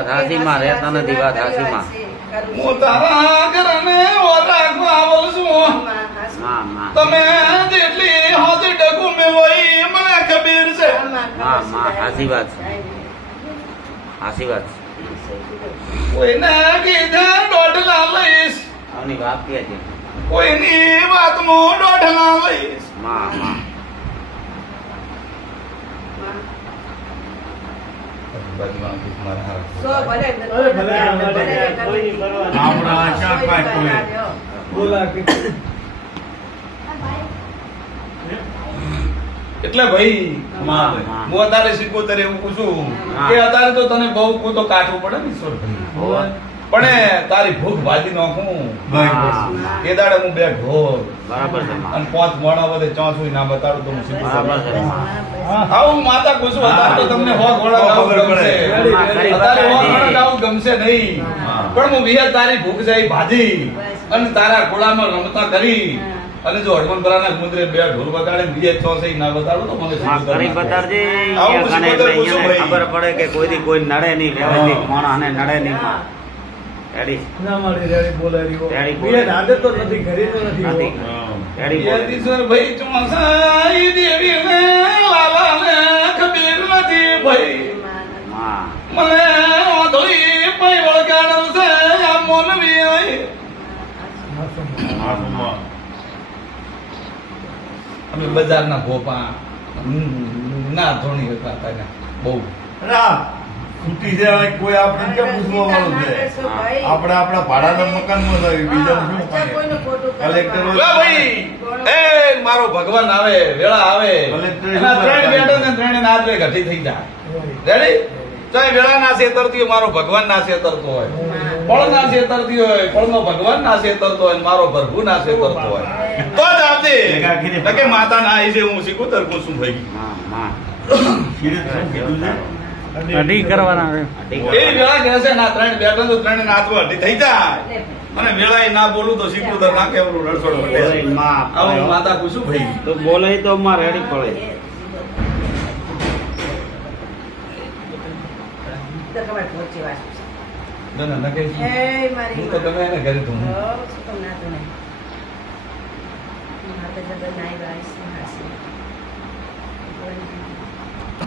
વાત હાસીમાં રહેતા નથી, વાત હાસીમાં. હું તારા ઘરને રાખવા આવું છું. માં માં તમે જેટલી હોતી ડગુ મેળવી મને ખબર છે. માં માં હાસી વાત છે, હાસી વાત છે. કોઈને કીધા દોઢલા લઈશ, આવની વાત કે છે કોઈની વાતમાં દોઢલા લઈશ. માં માં એટલે ભાઈ માં હું અત્યારે સિકોતર એવું પૂછું કે અત્યારે તો તને બહુ કુ તો કાઢવું પડે ને ઈશ્વરભાઈ. પણ તારી ભૂખ ભાજી નાખું એ દાડે હું બે ઢોર બરાબર છે માં, અને 5 મોણા વધે ચોસું ના બતાડું તો હું સિકોતર. બરાબર છે માં. આવું માતા પૂછું અત્યારે તો તમને હો ઘોડા ગાવું ગમશે, અત્યારે હો ઘોડા ગાવું ગમશે નહીં. પણ હું વિહે તારી ભૂખ જાય ભાજી અને તારા ઘોડામાં રમતા કરી અને જો હડમનપરાના મુદ્રે બે ઢોલ વગાડે બીજે ચોસે ના બતાડું તો મને માં સિકોતર કરી ના બતાર થાય. જે આવું કે કને સિકોતર એટલે પૂછું એને ભાઈ. ખબર પડે કે કોઈથી કોઈ નડે નહીં, વ્યવસ્થિત માણસને નડે નહીં માં. રેડી ના મારી રેડી બોલાવી રેડી બે આદત તો નથી, ઘરે તો નથી નથી રેડી બોલે. ઈશ્વરભાઈ ચોસાઈ દેવીને લાલાને ખબર નથી ભાઈ. માં મને ઓધોઈ પઈ વળગાડલ છે આ મોનવી આઈ. અમે બજારના ભોપા ના ધોણી હતા તાને બહુ છૂટી જાય કોઈ આપણે કેમ પૂછવા વાળું છે? આપણે આપણા ભાડાના મકાનમાં રહી, બીજાનું શું કરીએ? કલેક્ટર લે ભાઈ એ મારો ભગવાન આવે વેળા આવે કલેક્ટર એના ત્રણ બેઠો ને ત્રણે નાદરે ઘટી થઈ જાય. રેડી ચાહે વેળા ના છેતરતી હોય મારો ભગવાન ના છેતરતો હોય, ફળ ના છેતરતી હોય ફળનો ભગવાન ના છેતરતો હોય, મારો પ્રભુ ના છેતરતો હોય તો જ આવજે. કે માતા ના આવી છે હું સિકોતર કહું છું ભાઈ. માં માં શિરીષ શું કીધું છે? અઢી કરવાના એ વેળા કહે છે ના ત્રણ બેઠો તો ત્રણે નાદરો ઘટી થઈ જાય અને વેળા ના બોલું તો સિકોતર ના કેવલું રણછોડ વટે છે. માં આવું માતા પૂછું ભાઈ. તો બોલે તો માં રેડી પડે. ના ના ના કહીશ. હું તો ગમે એને ઘરે તું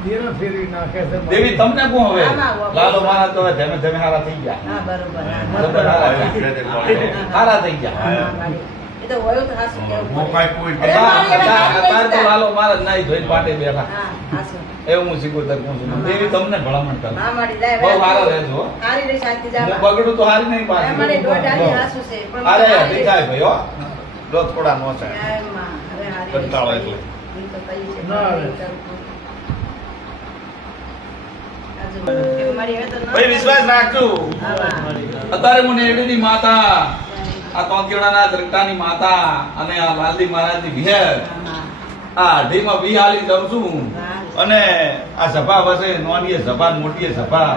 દેરા ફેરવી નાખે છે દેવી તમને કોણ હવે લાલો મારા તો હવે ધીમે ધીમે હારા થઈ ગયા, હારા થઈ ગયા. મોકાય કોઈ અત્યારે તો લાલો મારા જ નાઈ ધોઈને પાટે બેઠા એવું હું સિકોતર કહું છું. દેવી તમને ભલામણ કરે બહુ હારા રહેજો હો. હું બગડું તો હારી નહીં પાછી અરે હટી જાય ભાઈ હો રોજ થોડા નો છે કંટાળો એટલે. ભાઈ વિશ્વાસ રાખજો. અત્યારે હું નેડીની માતા આ તોંતીડાના દ્રંટાની માતા અને આ લાલજી મહારાજની વિહેર આ અઢીમાં વી હાલી જાઉં છું અને આ સભા વસે નોનીએ સભા ને મોટીએ સભા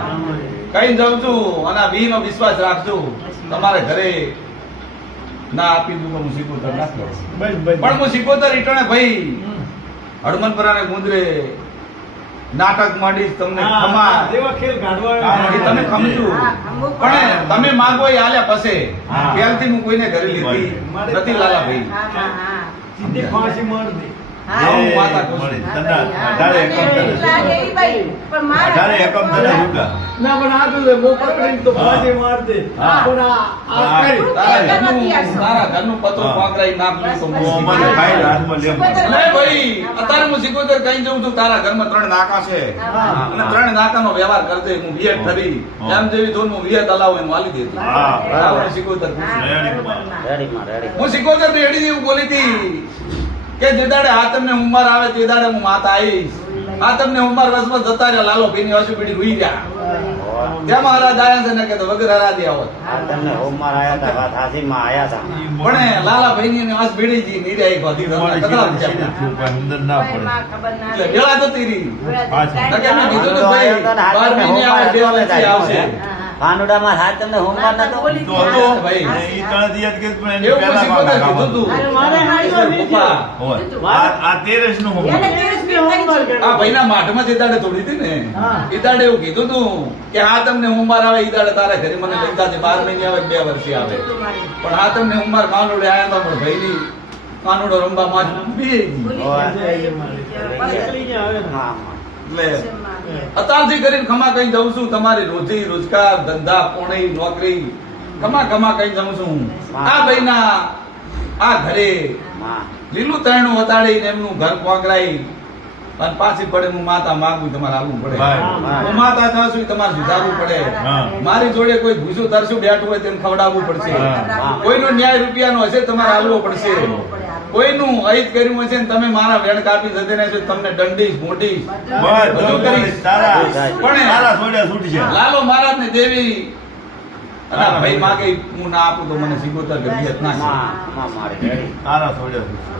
કઈ જાઉં છું અને આ વી નો વિશ્વાસ રાખજો. તમારે ઘરે ના આપી દઉં તો હું સિકોતર ના કરું, પણ હું સિકોતર ઈટણે ભાઈ હડમનપરાને મુદ્રે નાટક માંડીશ તમને ખમા દેવા ખેલ કાઢવા એ તમે ખમજો પણ તમે માંગો એ આલ્યા પછી પહેલથી હું કોઈને ઘરે લીધી નથી લાલા ભાઈ. સીધી ફાંસી માર દે આવું માતા કહું છું. અઢારે એકમ તને રૂગા. ના પણ આ તો મો પકડીને તો ફાંસી માર દે હા. પણ આ કરી તારા ઘરનું પતરું પાકરાઈ નાખલું તો હું અમારે ખાઈ હાથમાં લેમ. અરે ભાઈ અત્યારે હું સિકોતર કઈ જઉં છું તારા ઘરમાં 3 નાકા છે અને 3 નાકાનો વ્યવહાર કરજે. હું વિયત ફરી એમ જેવી ધોન હું વિયત હલાવું એમ વાલી દેતી. હા, બરાબર. હું સિકોતર કહું છું. રેડી માં રેડી. હું સિકોતર ની એડી એવું બોલી હતી કે જે દાડે આ તમને ઉંમર આવે તે દાડે હું માતા આવીશ. આ તમને ઉંમર રસમાં જતા રહ્યા લાલો ભાઈ ની હસુ પીડી રૂઈ ગયા ત્યાં મહારાજ આયા છે ને કે તો વગર હરાદી આવત આ તમને હોમમાં આયા હતા, વાત હાસીમાં આયા હતા. પણ લાલા ભાઈ ની હસ ભીડી જી નીરાઈ ગોધી તમારે કતરા કીધું વિચાર સીધું થયું, પણ અંદર ના પડે. એટલે વેળા જતી રહી. પાછું. તો કે મેં કીધું ને ભાઈ 12 મહિને આવે 2 વર્ષે આવશે કાનુડામાં હાથ તમને હોમવાર નતો તો હતો ભાઈ. ને ઈ ત્રણ દિવસ કે પણ એની એવું પહેલા પછી કોને કામ કીધું તું? અરે મારે હાઈસો નહીં પપ્પા. હોય. આ 13 નું હોમવર્ક. આ ભાઈના માઠમાં જ દાડે તોડી હતી ને હા. ઈ દાડે એવું કીધું તું કે હા તમને ઉંમર આવે ઈ દાડે તારા ઘરે મને લઈ જાજે 12 મહિને આવે કે 2 વર્ષે આવે પણ હા તમને ઉંમર કાનુડે આયા તો પણ ભાઈની કાનુડો રમવા માં બી નીકળી ગયા હવે. હા એટલે અત્યારથી કરીને ખમા કઈ જઉં છું તમારી રોજી રોજગાર ધંધા પોણી નોકરી ખમા કઈ જઉં છું આ ભાઈના આ ઘરે હા લીલું તરણું વતાડીને એમનું ઘર કોંકરાઈ અને પાછી પડે હું માતા માંગુ તમારે આવવું પડે ભાઈ. હું માતા થા છું તમારે સુધારવું પડે હા. મારી જોડે કોઈ ભૂસું તરશું બેઠું હોય તેને ખવડાવવું પડશે હા. કોઈનો ન્યાય રૂપિયાનો હશે તમારે હાલવો પડશે કોઈનું અહિત કર્યું હશે ને તમે મારા વેણ કાપી જતી રહેશો તમને દંડીશ મોટીશ બસ બધું કરીશ. તારા પણ તારા છોડ્યા છૂટ છે લાલો મહારાજ ને દેવી અને આ ભાઈ માગે હું ના આપું તો મને સિગોતર ગતિયત ના છે. માં મારે તારા છોડ્યા છૂટ